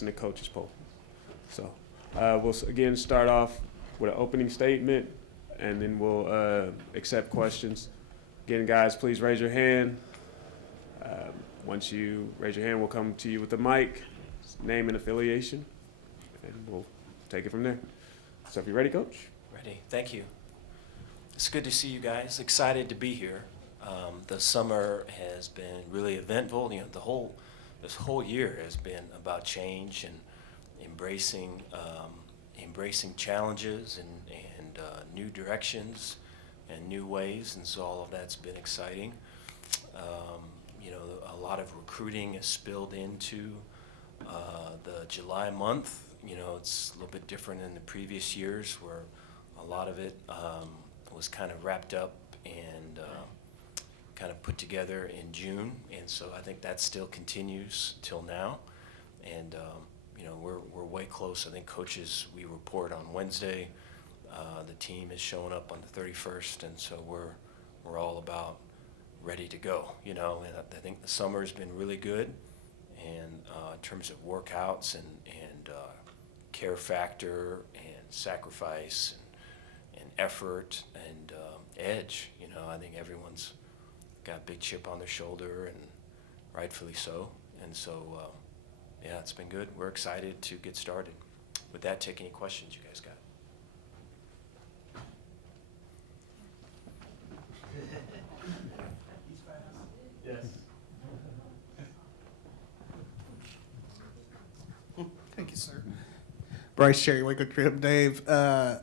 in the coaches poll. So we'll again start off with an opening statement, and then we'll accept questions. Again, guys, please raise your hand. Once you raise your hand, we'll come to you with the mic, name and affiliation, and we'll take it from there. So if you're ready, Coach? Ready. Thank you. It's good to see you guys. Excited to be here. The summer has been really eventful. This whole year has been about change and embracing challenges and new directions and new ways, and so all of that's been exciting. A lot of recruiting has spilled into the July month. It's a little bit different than the previous years where a lot of it was kind of wrapped up and kind of put together in June, and so I think that still continues till now. And we're way close. I think coaches, we report on Wednesday. The team is showing up on the 31st, and so we're all about ready to go. And I think the summer has been really good, and in terms of workouts and care factor and sacrifice and effort and edge. I think everyone's got a big chip on their shoulder, and rightfully so. And so, it's been good. We're excited to get started. With that, take any questions you guys got. Yes. Thank you, sir. Bryce Sherry, Waco Trib. Dave,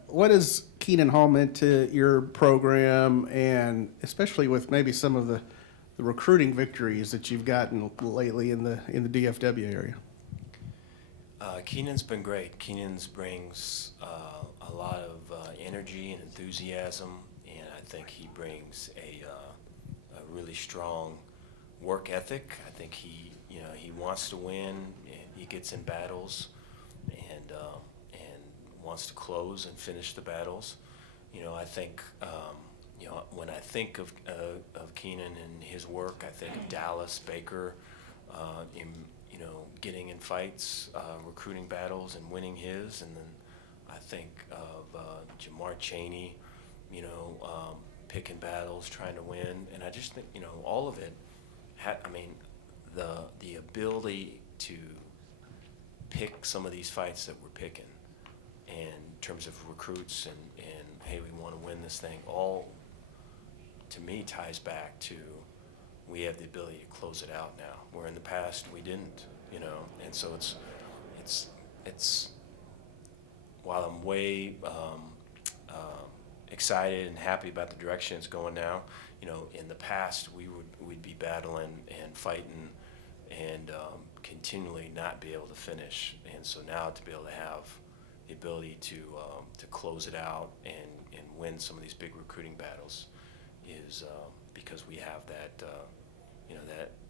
what has Keenan Hall meant to your program, and especially with maybe some of the recruiting victories that you've gotten lately in the DFW area? Keenan's been great. Keenan's brings a lot of energy and enthusiasm, and I think he brings a really strong work ethic. I think he wants to win. He gets in battles and wants to close and finish the battles. I think when I think of Keenan and his work, I think of Dallas Baker, getting in fights, recruiting battles and winning his, and then I think of Jamar Chaney, picking battles, trying to win, and I just think all of it. The ability to pick some of these fights that we're picking, and in terms of recruits and hey, we want to win this thing, all to me ties back to we have the ability to close it out now, where in the past we didn't, and so it's while I'm way excited and happy about the direction it's going now, in the past we'd be battling and fighting and continually not be able to finish, and so now to be able to have the ability to close it out and win some of these big recruiting battles is because we have that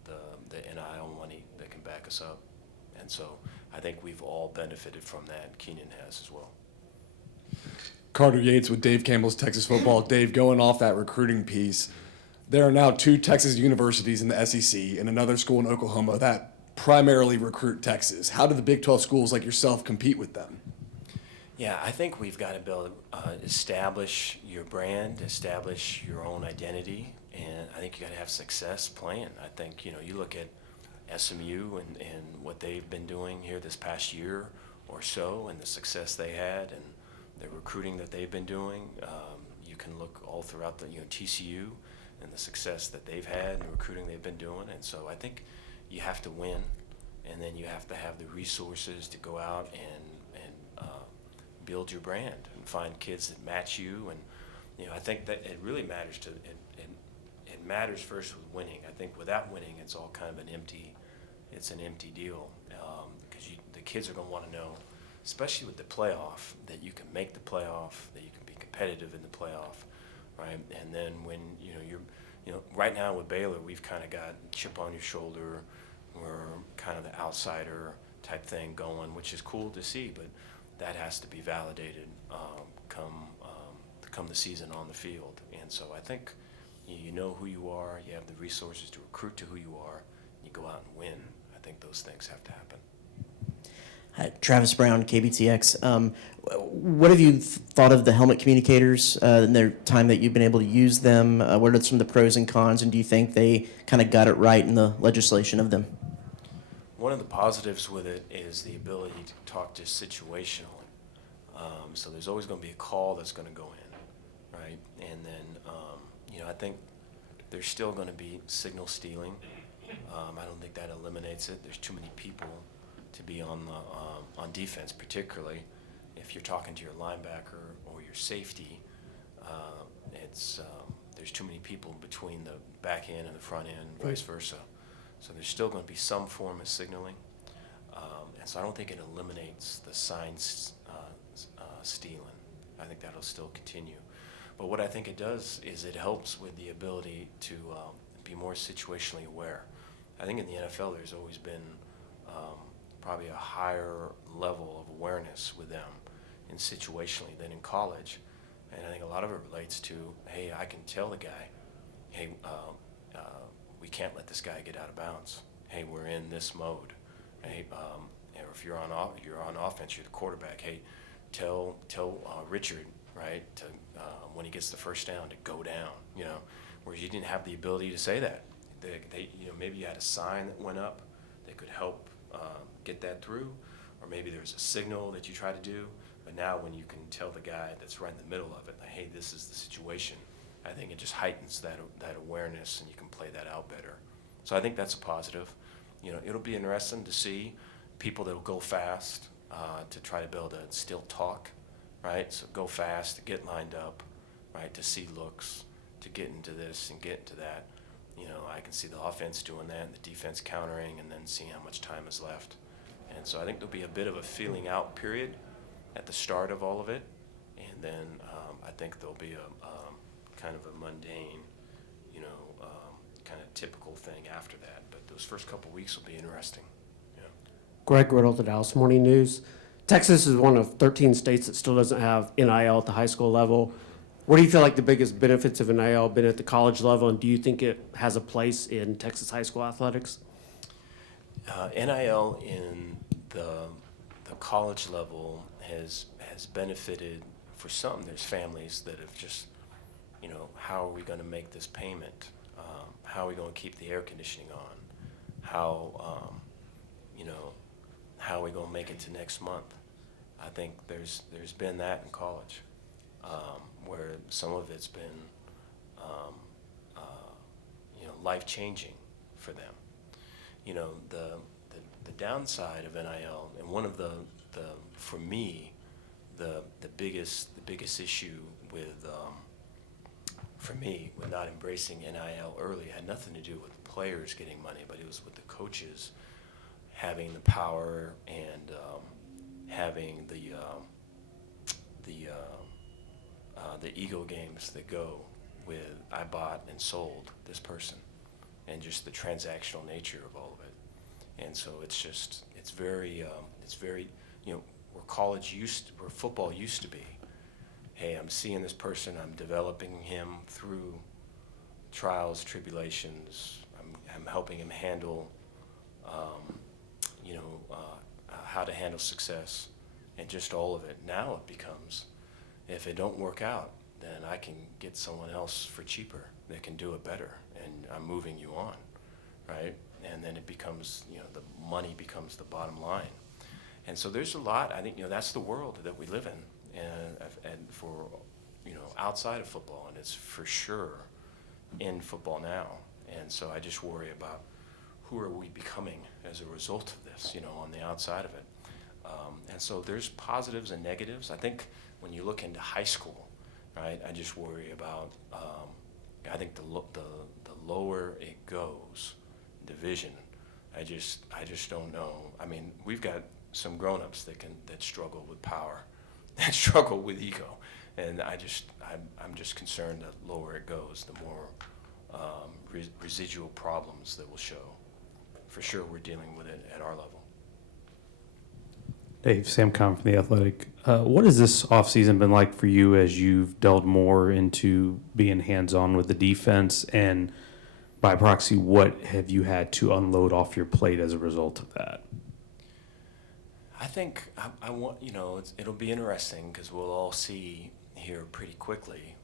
the NIL money that can back us up, and so I think we've all benefited from that. Keenan has as well. Carter Yates with Dave Campbell's Texas Football. Dave, going off that recruiting piece, there are now 2 Texas universities in the SEC and another school in Oklahoma that primarily recruit Texas. How do the Big 12 schools like yourself compete with them? Yeah, I think we've got to build, establish your brand, establish your own identity, and I think you got to have success playing. I think, you look at SMU and what they've been doing here this past year or so and the success they had and the recruiting that they've been doing. You can look all throughout the TCU and the success that they've had and the recruiting they've been doing. And so I think you have to win, and then you have to have the resources to go out and build your brand and find kids that match you. And I think that it really matters it matters first with winning. I think without winning, it's all kind of an empty deal, because the kids are going to want to know, especially with the playoff, that you can make the playoff, that you can be competitive in the playoff, right? And then when you're right now with Baylor, we've kind of got chip on your shoulder. We're kind of the outsider type thing going, which is cool to see, but that has to be validated come the season on the field. And so I think you know who you are, you have the resources to recruit to who you are, you go out and win. I think those things have to happen. Hi, Travis Brown, KBTX. What have you thought of the helmet communicators in their time that you've been able to use them? What are some of the pros and cons, and do you think they kind of got it right in the legislation of them? One of the positives with it is the ability to talk just situationally. So there's always going to be a call that's going to go in, right? And then, I think there's still going to be signal stealing. I don't think that eliminates it. There's too many people to be on defense, particularly if you're talking to your linebacker or your safety. There's too many people between the back end and the front end, vice versa. So there's still going to be some form of signaling. And so I don't think it eliminates the signs stealing. I think that'll still continue. But what I think it does is it helps with the ability to be more situationally aware. I think in the NFL there's always been probably a higher level of awareness with them in situationally than in college. And I think a lot of it relates to, hey, I can tell the guy, hey, we can't let this guy get out of bounds. Hey, we're in this mode. Hey, or if you're on offense, you're the quarterback. Hey, tell Richard, right, to when he gets the first down to go down. Whereas you didn't have the ability to say that. They maybe you had a sign that went up that could help get that through, or maybe there's a signal that you try to do. But now when you can tell the guy that's right in the middle of it, like, hey, this is the situation, I think it just heightens that awareness, and you can play that out better. So I think that's a positive. It'll be interesting to see people that will go fast to try to build a still talk, right? So go fast to get lined up, right? To see looks, to get into this and get into that. I can see the offense doing that, and the defense countering, and then seeing how much time is left. And so I think there'll be a bit of a feeling out period at the start of all of it, and then I think there'll be a kind of a mundane, kind of typical thing after that. But those first couple weeks will be interesting. Greg Riddle, the Dallas Morning News. Texas is one of 13 states that still doesn't have NIL at the high school level. What do you feel like the biggest benefits of NIL been at the college level, and do you think it has a place in Texas high school athletics? NIL in the college level has benefited for some. There's families that have just, how are we going to make this payment? How are we going to keep the air conditioning on? How are we going to make it to next month? I think there's been that in college, where some of it's been life-changing for them. The downside of NIL, and one of the for me, the biggest issue with for me with not embracing NIL early had nothing to do with the players getting money, but it was with the coaches having the power and having the ego games that go with I bought and sold this person, and just the transactional nature of all of it. And so it's very where football used to be. Hey, I'm seeing this person, I'm developing him through trials, tribulations. I'm helping him handle, how to handle success, and just all of it. Now it becomes, if it don't work out, then I can get someone else for cheaper that can do it better, and I'm moving you on, right? And then it becomes, the money becomes the bottom line. And so there's a lot, I think, that's the world that we live in, and for, outside of football, and it's for sure in football now. And so I just worry about who are we becoming as a result of this, on the outside of it. And so there's positives and negatives. I think when you look into high school, right, I just worry about, I think the lower it goes, division, I just don't know. I mean, we've got some grown-ups that struggle with power, that struggle with ego, and I'm just concerned that lower it goes, the more residual problems that will show. For sure, we're dealing with it at our level. Dave, Sam Comm from The Athletic. What has this offseason been like for you as you've delved more into being hands-on with the defense, and by proxy, what have you had to unload off your plate as a result of that? I think I want, it'll be interesting because we'll all see here pretty quickly.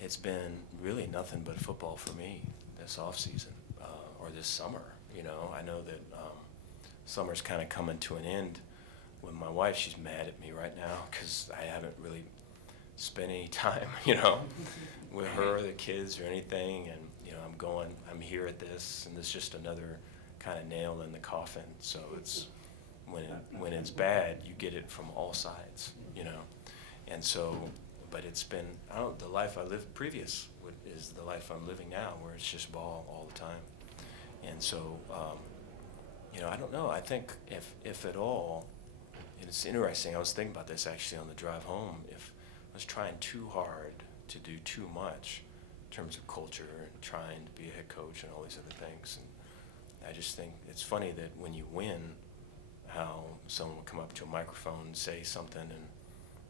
It's been really nothing but football for me this off season or this summer. I know that summer's kind of coming to an end with my wife. She's mad at me right now because I haven't really spent any time, with her or the kids or anything. And I'm here at this, and this is just another kind of nail in the coffin. So it's when it's bad, you get it from all sides, And so, but it's been, the life I lived previous is the life I'm living now, where it's just ball all the time. And so, I don't know. I think if at all, and it's interesting, I was thinking about this actually on the drive home, if I was trying too hard to do too much in terms of culture and trying to be a head coach and all these other things. And I just think it's funny that when you win, how someone will come up to a microphone and say something, and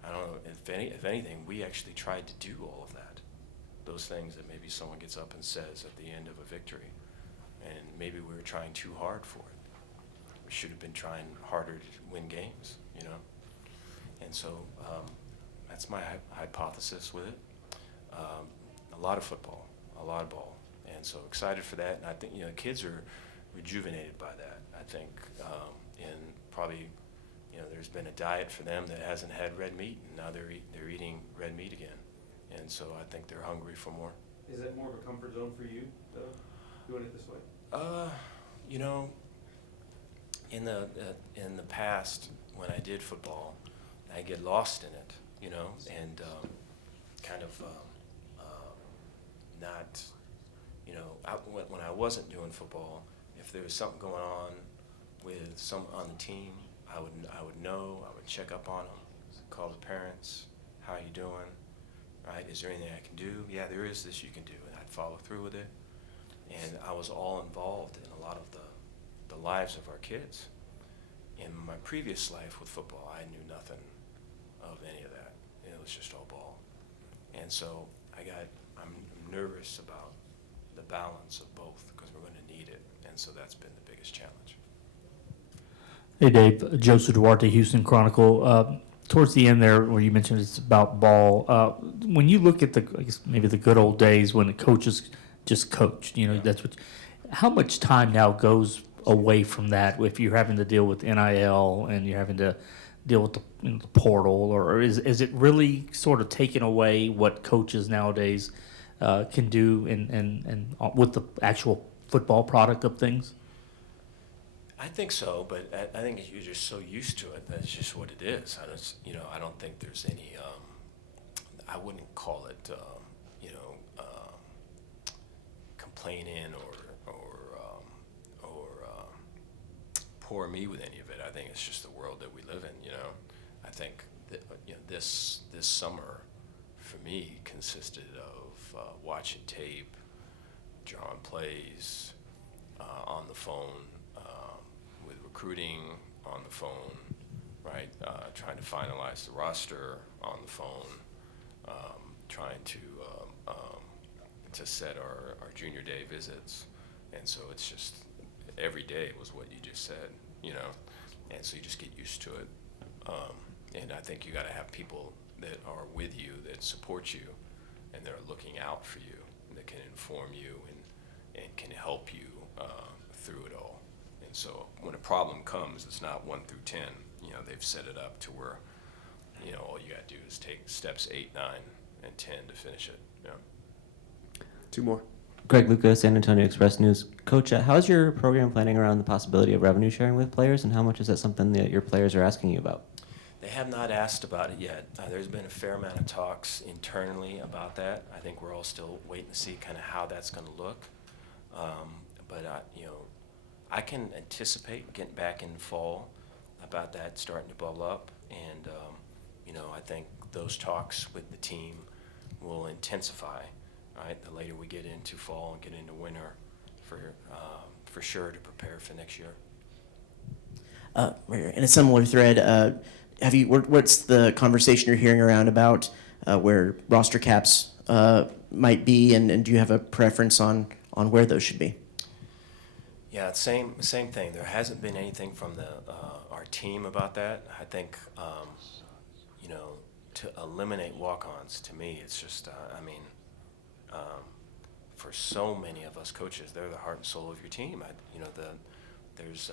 I don't know, if anything, we actually tried to do all of that. Those things that maybe someone gets up and says at the end of a victory. And maybe we were trying too hard for it. We should have been trying harder to win games, And so that's my hypothesis with it. A lot of football, a lot of ball. And so excited for that. And I think, kids are rejuvenated by that. I think, and probably, there's been a diet for them that hasn't had red meat, and now they're eating red meat again. And so I think they're hungry for more. Is that more of a comfort zone for you, though, doing it this way? In the past, when I did football, I get lost in it, and kind of not, when I wasn't doing football, if there was something going on with some on the team, I would know, I would check up on them, call the parents, how are you doing, right? Is there anything I can do? Yeah, there is this you can do, and I'd follow through with it. And I was all involved in a lot of the lives of our kids. In my previous life with football, I knew nothing of any of that. It was just all ball. And so I'm nervous about the balance of both because we're going to need it. And so that's been the biggest challenge. Hey Dave, Joseph Duarte, Houston Chronicle. Towards the end there, where you mentioned it's about ball, when you look at maybe the good old days when the coaches just coached, that's what. How much time now goes away from that if you're having to deal with NIL and you're having to deal with the portal, or is it really sort of taking away what coaches nowadays can do and with the actual football product of things? I think so, but I think you're just so used to it that it's just what it is. I don't think there's any. I wouldn't call it, complaining or poor me with any of it. I think it's just the world that we live in. I think that, this summer for me consisted of watching tape, drawing plays, on the phone. With recruiting on the phone, right? Trying to finalize the roster on the phone, trying to set our junior day visits, and so it's just every day was what you just said, and so you just get used to it, and I think you got to have people that are with you, that support you, and that are looking out for you, and that can inform you and can help you through it all. So when a problem comes, it's not 1 through 10. They've set it up to where, all you got to do is take steps 8, 9, and 10 to finish it. Two more. Greg Lucas, San Antonio Express News. Coach, how's your program planning around the possibility of revenue sharing with players, and how much is that something that your players are asking you about? They have not asked about it yet. There's been a fair amount of talks internally about that. I think we're all still waiting to see kind of how that's going to look. But I can anticipate getting back in the fall about that starting to bubble up, and I think those talks with the team will intensify. Right, the later we get into fall and get into winter, for sure to prepare for next year. In a similar thread, what's the conversation you're hearing around about where roster caps might be, and do you have a preference on where those should be? Yeah, same thing. There hasn't been anything from our team about that. I think, you know, to eliminate walk-ons, to me, it's just, for so many of us coaches, they're the heart and soul of your team. There's,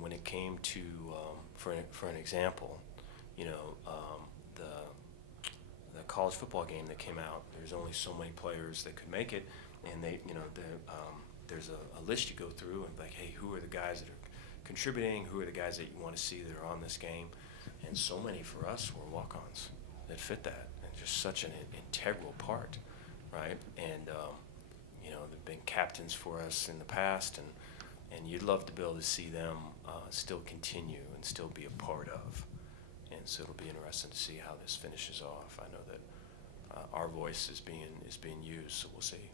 when it came to, for an example, the college football game that came out, there's only so many players that could make it, and there's a list you go through and like, hey, who are the guys that are contributing? Who are the guys that you want to see that are on this game? And so many for us were walk-ons that fit that, and just such an integral part, right? And they've been captains for us in the past, and you'd love to be able to see them still continue and still be a part of. And so it'll be interesting to see how this finishes off. I know that our voice is being used, so we'll see.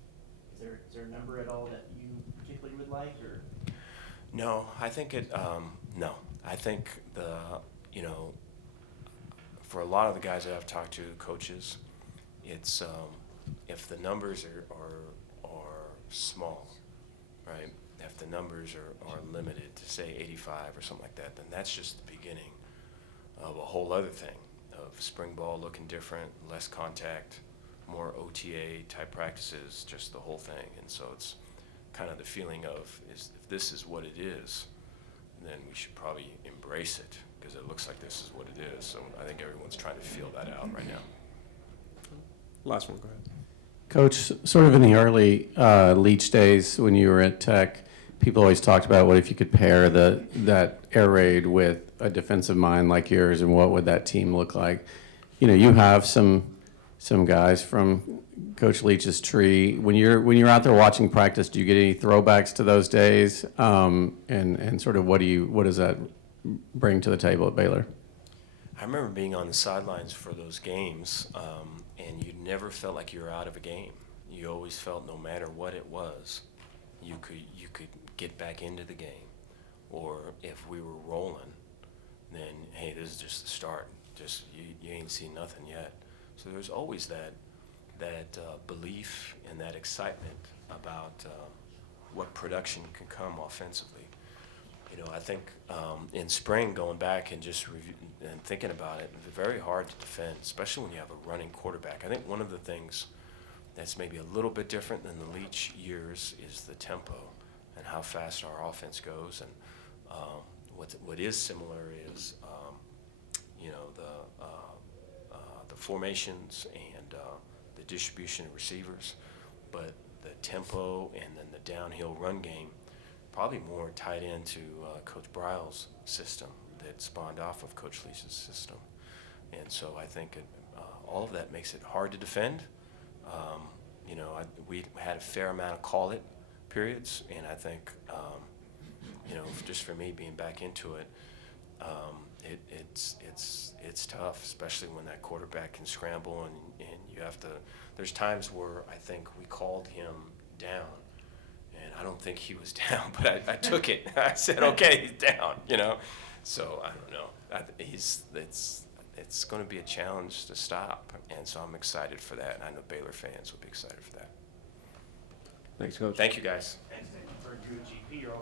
Is there a number at all that you particularly would like, or? No, I think no. I think for a lot of the guys that I've talked to, coaches, it's if the numbers are small, right? If the numbers are limited to say 85 or something like that, then that's just the beginning of a whole other thing of spring ball looking different, less contact, more OTA type practices, just the whole thing. And so it's kind of the feeling of if this is what it is, then we should probably embrace it, because it looks like this is what it is. So I think everyone's trying to feel that out right now. Last one, go ahead. Coach, sort of in the early Leach days when you were at Tech, people always talked about what if you could pair that air raid with a defensive mind like yours, and what would that team look like? You have some guys from Coach Leach's tree. When you're out there watching practice, do you get any throwbacks to those days? And sort of what does that bring to the table at Baylor? I remember being on the sidelines for those games, and you never felt like you were out of a game. You always felt no matter what it was, you could get back into the game. Or if we were rolling, then, hey, this is just the start. Just you ain't seen nothing yet. So there's always that belief and that excitement about what production can come offensively. I think in spring, going back and just and thinking about it, it's very hard to defend, especially when you have a running quarterback. I think one of the things that's maybe a little bit different than the Leach years is the tempo and how fast our offense goes. And what is similar is the formations and the distribution of receivers, but the tempo and then the downhill run game probably more tied into Coach Bryle's system that spawned off of Coach Leach's system. And so I think all of that makes it hard to defend. We had a fair amount of call-it periods, and I think, just for me being back into it, it's tough, especially when that quarterback can scramble and you have to. There's times where I think we called him down, and I don't think he was down, but I took it. I said, okay, he's down. So I don't know. It's going to be a challenge to stop, and so I'm excited for that, and I know Baylor fans will be excited for that. Thanks, Coach. Thank you, guys.